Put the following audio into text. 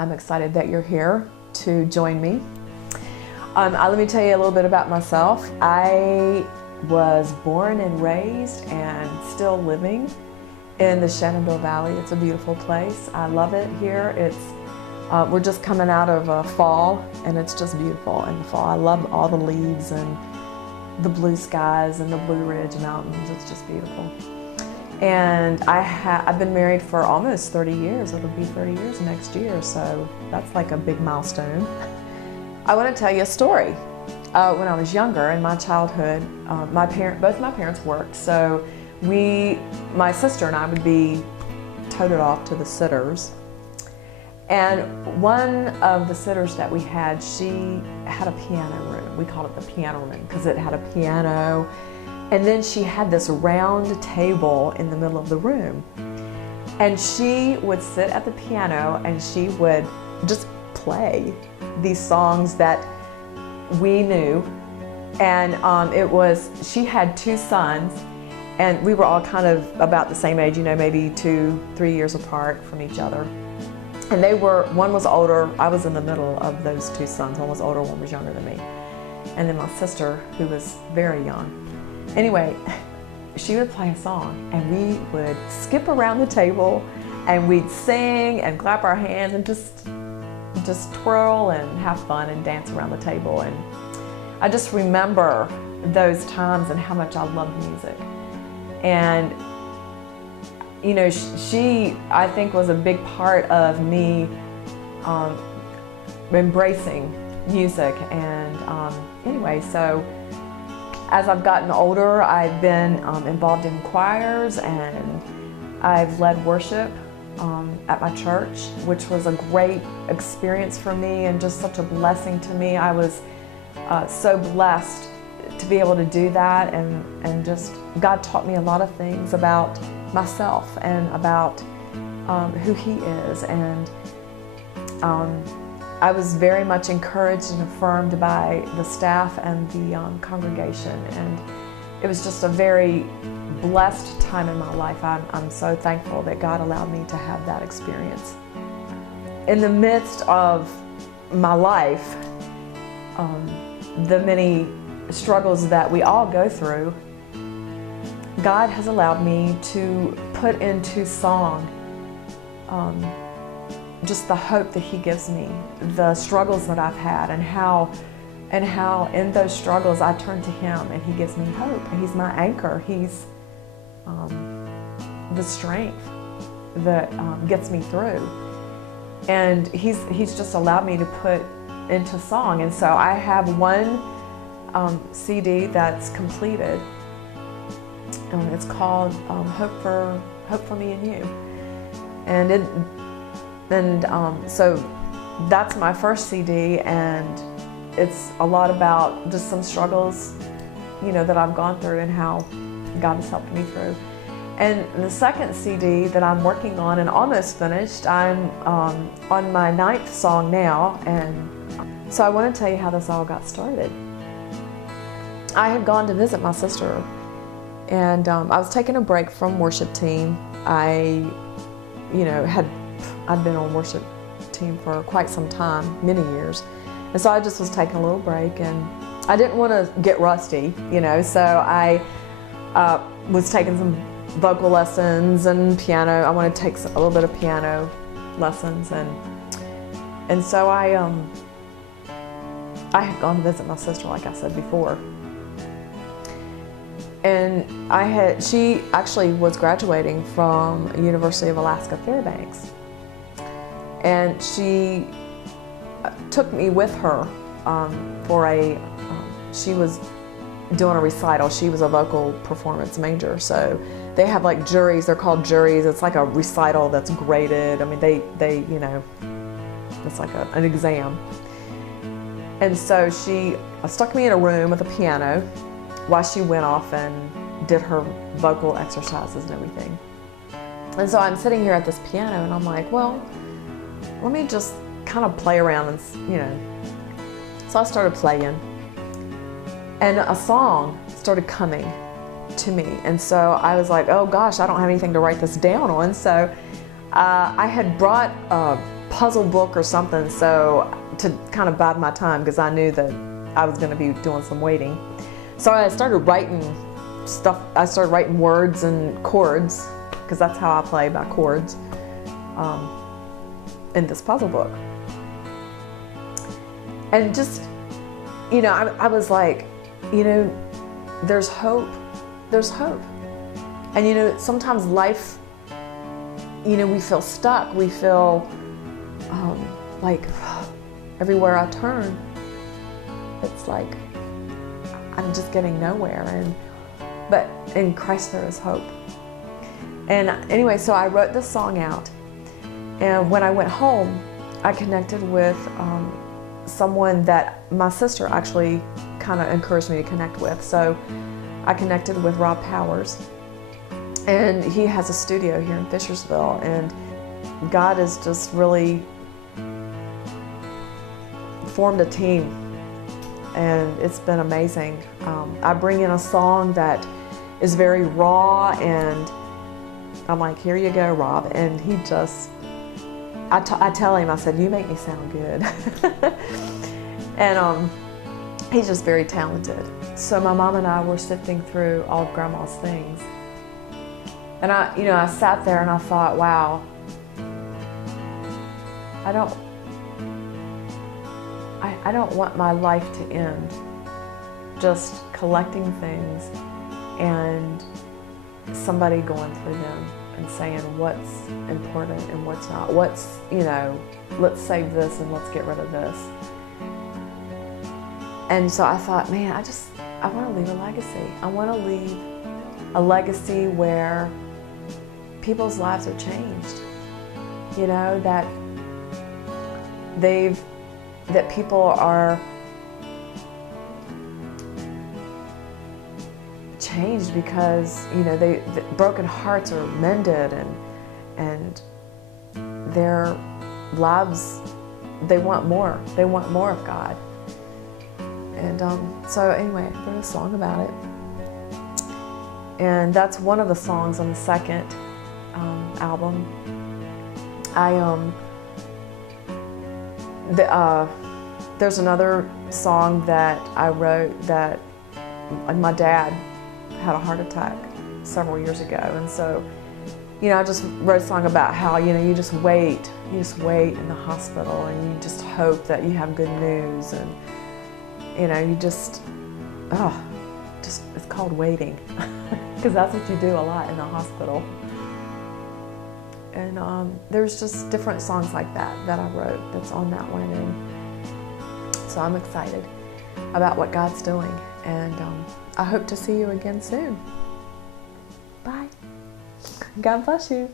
I'm excited that you're here to join me. Let me tell you a little bit about myself. I was born and raised and still living in the Shenandoah Valley. It's a beautiful place. I love it here. We're just coming out of fall, and it's just beautiful in the fall. I love all the leaves and the blue skies and the Blue Ridge Mountains. It's just beautiful. And I've been married for almost 30 years. It'll be 30 years next year, so that's like a big milestone. I want to tell you a story. When I was younger, in my childhood, both my parents worked, so my sister and I would be toted off to the sitters. And one of the sitters that we had, she had a piano room. We called it the piano room because it had a piano. And then she had this round table in the middle of the room. And she would sit at the piano and she would just play these songs that we knew. And she had two sons, and we were all kind of about the same age, maybe 2-3 years apart from each other. And one was older. I was in the middle of those two sons. One was older, one was younger than me. And then my sister, who was very young. Anyway, she would play a song, and we would skip around the table, and we'd sing and clap our hands and just twirl and have fun and dance around the table. And I just remember those times and how much I loved music. And she, I think, was a big part of me embracing music. And anyway, so as I've gotten older, I've been involved in choirs, and I've led worship at my church, which was a great experience for me and just such a blessing to me. I was so blessed to be able to do that, and just God taught me a lot of things about myself and about who He is. And I was very much encouraged and affirmed by the staff and the congregation, and it was just a very blessed time in my life. I'm so thankful that God allowed me to have that experience. In the midst of my life, the many struggles that we all go through, God has allowed me to put into song just the hope that He gives me, the struggles that I've had, and how in those struggles I turn to Him and He gives me hope, and He's my anchor. He's the strength that gets me through, and He's just allowed me to put into song. And so I have one CD that's completed. It's called Hope for Me and You, and so that's my first CD, and it's a lot about just some struggles, that I've gone through and how God has helped me through. And the second CD that I'm working on and almost finished, I'm on my 9th song now, and so I want to tell you how this all got started. I had gone to visit my sister, and I was taking a break from worship team. I'd been on worship team for quite some time, many years. And so I just was taking a little break, and I didn't want to get rusty, so I was taking some vocal lessons and piano. I wanted to take a little bit of piano lessons, and so I had gone to visit my sister, like I said before. And she actually was graduating from University of Alaska Fairbanks. And she took me with her she was doing a recital. She was a vocal performance major. So they have like juries, they're called juries. It's like a recital that's graded. I mean, they it's like an exam. And so she stuck me in a room with a piano while she went off and did her vocal exercises and everything. And so I'm sitting here at this piano, and I'm like, well, let me just kind of play around and, So I started playing, and a song started coming to me. And so I was like, oh gosh, I don't have anything to write this down on. So I had brought puzzle book or something, so to kind of bide my time, because I knew that I was going to be doing some waiting. So I started writing stuff. I started writing words and chords, because that's how I play, by chords, in this puzzle book. And just, you know, I was like, you know, there's hope. There's hope. And you know, sometimes life, you know, we feel stuck. We feel like everywhere I turn, it's like I'm just getting nowhere. But in Christ there is hope. And anyway, so I wrote this song out. And when I went home, I connected with someone that my sister actually kind of encouraged me to connect with. So I connected with Rob Powers. And he has a studio here in Fishersville. And God has just really formed a team. And it's been amazing. I bring in a song that is very raw, and I'm like, here you go, Rob. And he just, I tell him, I said, you make me sound good. And he's just very talented. So my mom and I were sifting through all of Grandma's things. And I sat there and I thought, wow, I don't want my life to end just collecting things and somebody going through them and saying what's important and what's not. What's, you know, let's save this and let's get rid of this. And so I thought, man, I want to leave a legacy. I want to leave a legacy where people's lives are changed. You know, that people are changed because, you know, the broken hearts are mended, and their lives, they want more. They want more of God. And so anyway, I wrote a song about it. And that's one of the songs on the second album. There's another song that I wrote that my dad had a heart attack several years ago, and so, you know, I just wrote a song about how, you know, you just wait in the hospital, and you just hope that you have good news, and, you know, you just it's called waiting, because that's what you do a lot in the hospital. And there's just different songs like that I wrote that's on that one, and so I'm excited about what God's doing, and I hope to see you again soon. Bye. God bless you.